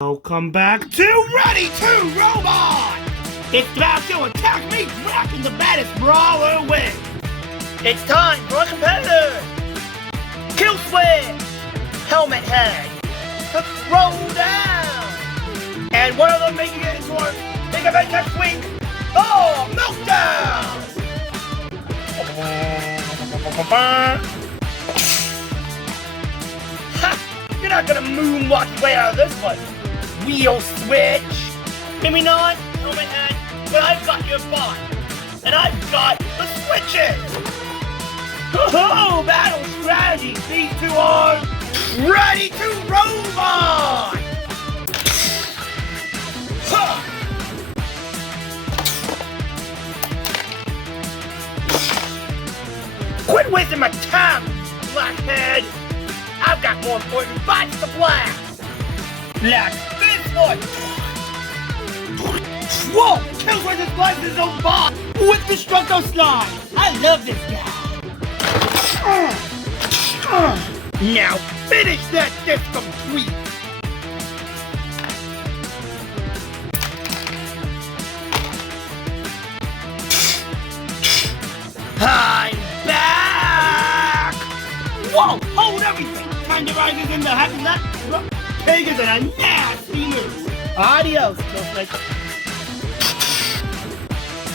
Welcome back to Ready2robot! It's about to attack me, rocking the baddest brawler win! It's time for a competitor! Kill switch! Helmethead! To throw down! And one of them making it into our big event next week! Oh, meltdown! Ha! You're not gonna moonwalk your way out of this one! Wheel switch! Maybe not, Helmethead, but I've got your bot! And I've got the switches! Oh, battle strategy! These two are Ready2robot! Huh. Quit wasting my time, blackhead! I've got more important fights to blast! Like this one! Whoa! Killswitch just slices his own bot! With Destructo Slime! I love this guy! Now finish that disc complete! I'm back! Whoa! Hold everything! Tenderizer's in the happy nut! Pig is in a nasty mood! Adios, Killswitch.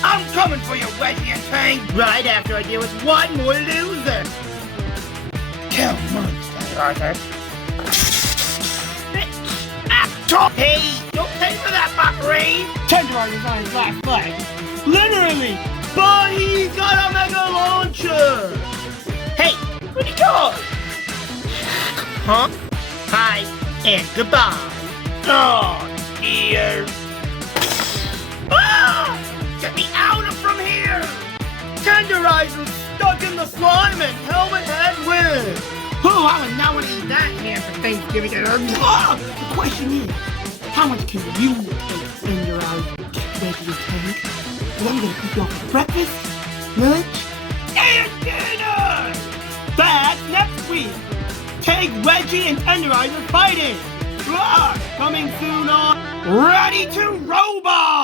I'm coming for your Wedgie and Tank right after I deal with one more loser! Kill monster, Arthur. Hey, don't pay for that, Pop Rain! Tenderizer's on his last leg! Literally! But he's got a mega launcher! Hey, where'd he go? Huh? Hi, and goodbye. Oh, dear. Ah! Get me out of from here! Tenderizer's stuck in the slime and Helmethead wins! Oh, I would not want to eat that ham for Thanksgiving dinner. The question is, how much can you take Tenderizer, Reggie, and Tank? Because I'm gonna eat you all for breakfast, lunch, and dinner! That's next week! Take Reggie and Tenderizer fighting! Coming soon on Ready2robot!